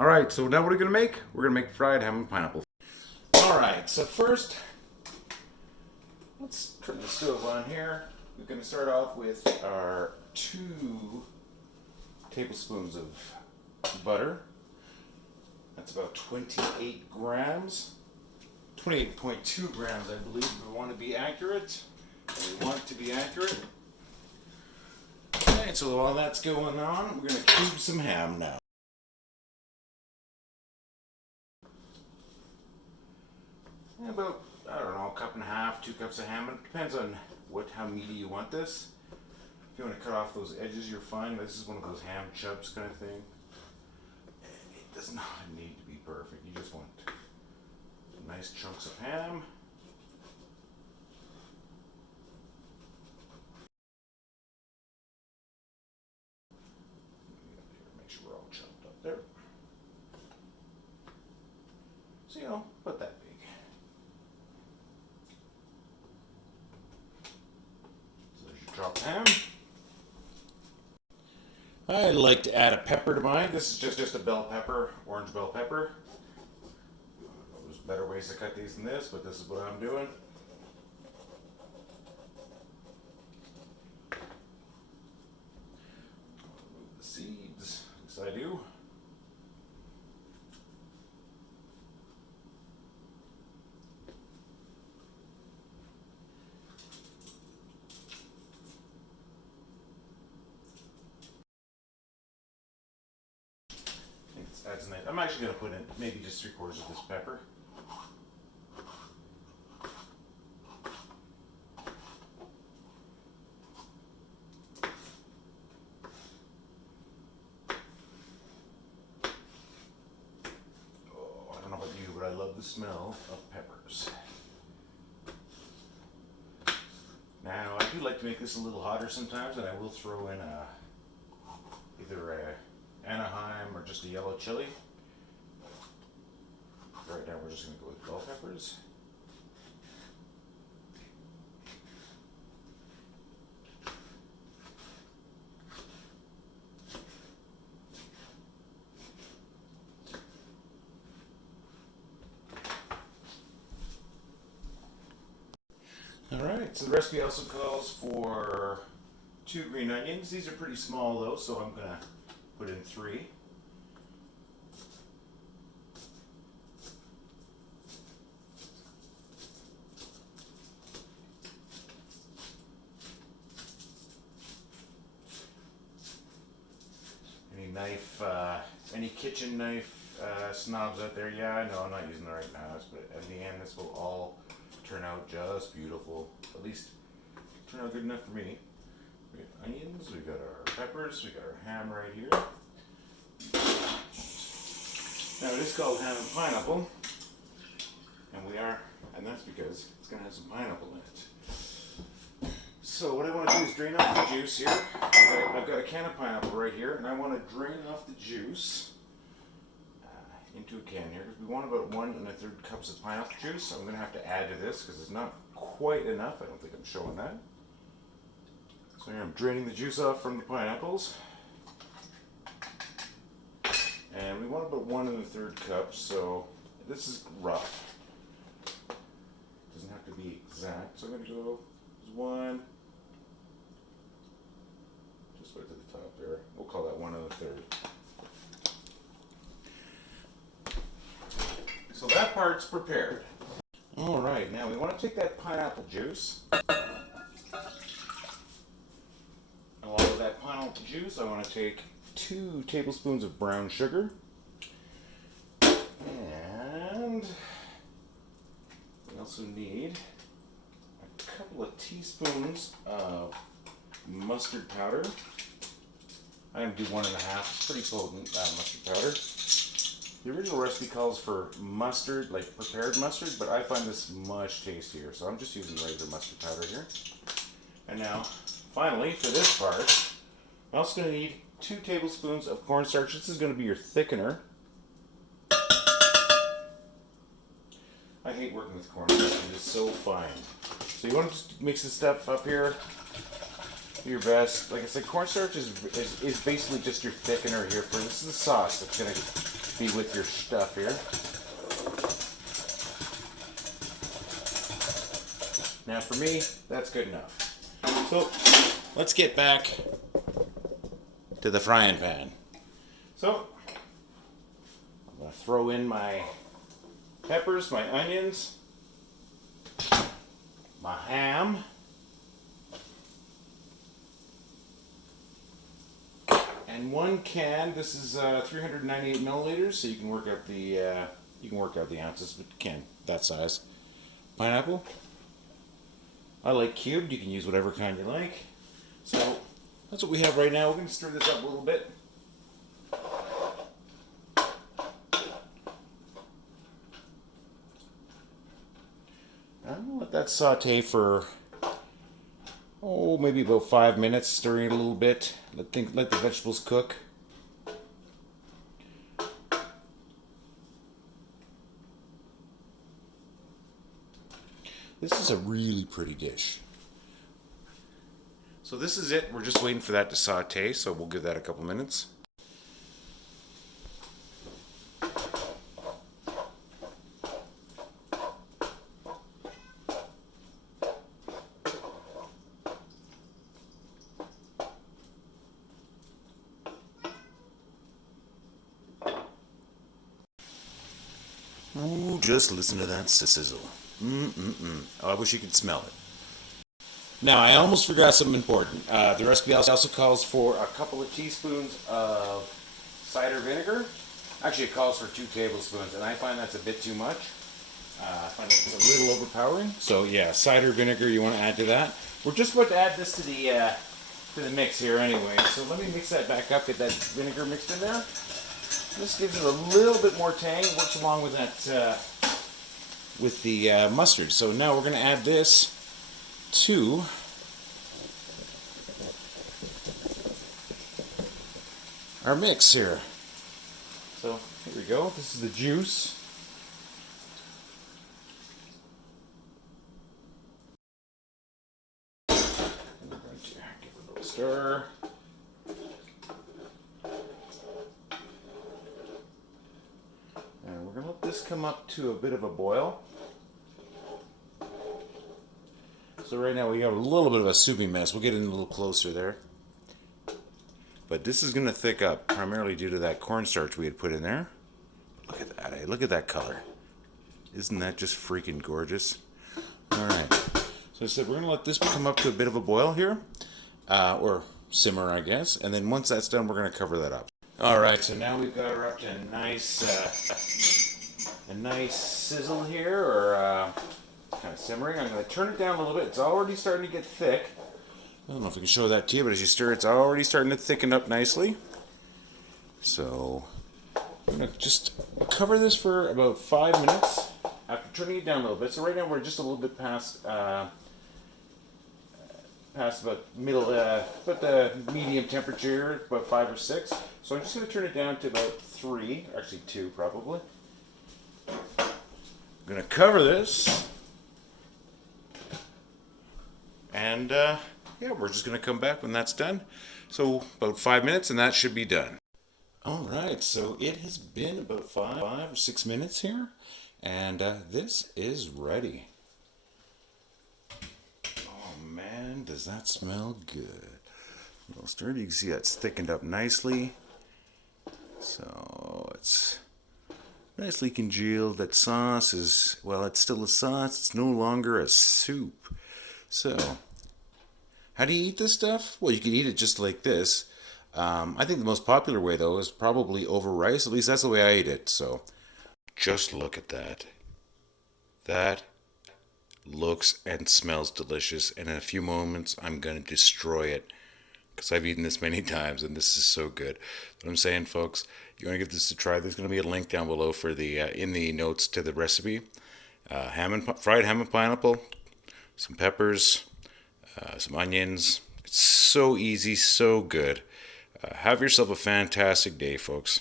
All right, so now what are we gonna make? We're gonna make fried ham and pineapple. All right, so first, let's turn the stove on here. We're gonna start off with our 2 tablespoons of butter. That's about 28 grams. 28.2 grams, I believe, if we want to be accurate. We want it to be accurate. Okay, so while that's going on, we're gonna cube some ham now. About, I don't know, a cup and a half, 2 cups of ham. It depends on how meaty you want this. If you want to cut off those edges, you're fine. This is one of those ham chubs kind of thing. It does not need to be perfect. You just want nice chunks of ham. Make sure we're all chopped up there. So, about that big. So there's your chopped ham. I like to add a pepper to mine. This is just a bell pepper, orange bell pepper. There's better ways to cut these than this, but this is what I'm doing. Remove the seeds, yes I do. Adds nice. I'm actually going to put in maybe just 3/4 of this pepper. Oh, I don't know about you, but I love the smell of peppers. Now, I do like to make this a little hotter sometimes, and I will throw in either a Anaheim or just a yellow chili. Right now we're just going to go with bell peppers. Alright, so the recipe also calls for 2 green onions. These are pretty small though, so I'm going to put in 3. Any kitchen knife snobs out there? Yeah, I know I'm not using the right knives, but at the end this will all turn out just beautiful. At least turn out good enough for me. We got onions, we got our peppers, we got our ham right here. Now it is called ham and pineapple, and that's because it's going to have some pineapple in it. So what I want to do is drain off the juice here. I've got a can of pineapple right here, and I want to drain off the juice into a can here, because we want about 1 1/3 cups of pineapple juice. So I'm going to have to add to this because it's not quite enough. I don't think I'm showing that. So here I'm draining the juice off from the pineapples. And we want about 1 1/3 cups, so this is rough. Doesn't have to be exact. So I'm going to go 1, just right to the top there. We'll call that 1 1/3. So that part's prepared. All right, now we want to take that pineapple juice. Along with that pineapple juice, I want to take 2 tablespoons of brown sugar. And we also need a couple of teaspoons of mustard powder. I'm going to do 1 1/2. It's pretty potent mustard powder. The original recipe calls for mustard, like prepared mustard, but I find this much tastier, so I'm just using regular mustard powder here. And now, finally, for this part, I'm also going to need 2 tablespoons of cornstarch. This is going to be your thickener. I hate working with cornstarch. It is so fine. So you want to just mix this stuff up here. your best. Like I said, cornstarch is basically just your thickener here. This is the sauce that's going to be with your stuff here. Now for me, that's good enough. So let's get back to the frying pan. So I'm going to throw in my peppers, my onions, my ham, and one can. This is 398 milliliters, so you can work out the ounces, but you can that size. Pineapple. I like cubed. You can use whatever kind you like. So that's what we have right now. We're going to stir this up a little bit. I'm going to let that saute for maybe about 5 minutes, stirring it a little bit. Let the vegetables cook. This is a really pretty dish. So this is it. We're just waiting for that to saute, so we'll give that a couple minutes. Ooh, just listen to that sizzle. Oh, I wish you could smell it. Now, I almost forgot something important. The recipe also calls for a couple of teaspoons of cider vinegar. Actually, it calls for 2 tablespoons, and I find that's a bit too much. I find it's a little overpowering. So, yeah, cider vinegar you want to add to that. We're just about to add this to the mix here anyway. So let me mix that back up, get that vinegar mixed in there. This gives it a little bit more tang. Works along with that with the mustard. So now we're going to add this to our mix here. So here we go. This is the juice. We're going to give it a little stir. And we're going to let this come up to a bit of a boil. So right now we have a little bit of a soupy mess. We'll get in a little closer there. But this is going to thick up, primarily due to that cornstarch we had put in there. Look at that, eh? Look at that color. Isn't that just freaking gorgeous? Alright, so I said we're going to let this come up to a bit of a boil here. Or simmer, I guess. And then once that's done, we're going to cover that up. Alright, so now we've got her up to a nice sizzle here, or kind of simmering. I'm going to turn it down a little bit. It's already starting to get thick. I don't know if I can show that to you, but as you stir, it's already starting to thicken up nicely. So I'm going to just cover this for about 5 minutes after turning it down a little bit. So right now we're just a little bit past about the medium temperature, about 5 or 6. So I'm just going to turn it down to about 3, actually 2 probably. I'm going to cover this. And yeah, we're just going to come back when that's done. So about 5 minutes and that should be done. Alright, so it has been about 5 or 6 minutes here. And this is ready. Oh man, does that smell good. A little stirred. You can see that's thickened up nicely. So it's nicely congealed. That sauce is, well, it's still a sauce. It's no longer a soup. So, how do you eat this stuff? Well, you can eat it just like this. I think the most popular way, though, is probably over rice. At least that's the way I eat it. So, just look at that. That looks and smells delicious. And in a few moments, I'm going to destroy it. Because I've eaten this many times, and this is so good. What I'm saying, folks, you want to give this a try. There's going to be a link down below for the in the notes to the recipe. Fried ham and pineapple, some peppers, some onions. It's so easy, so good. Have yourself a fantastic day, folks.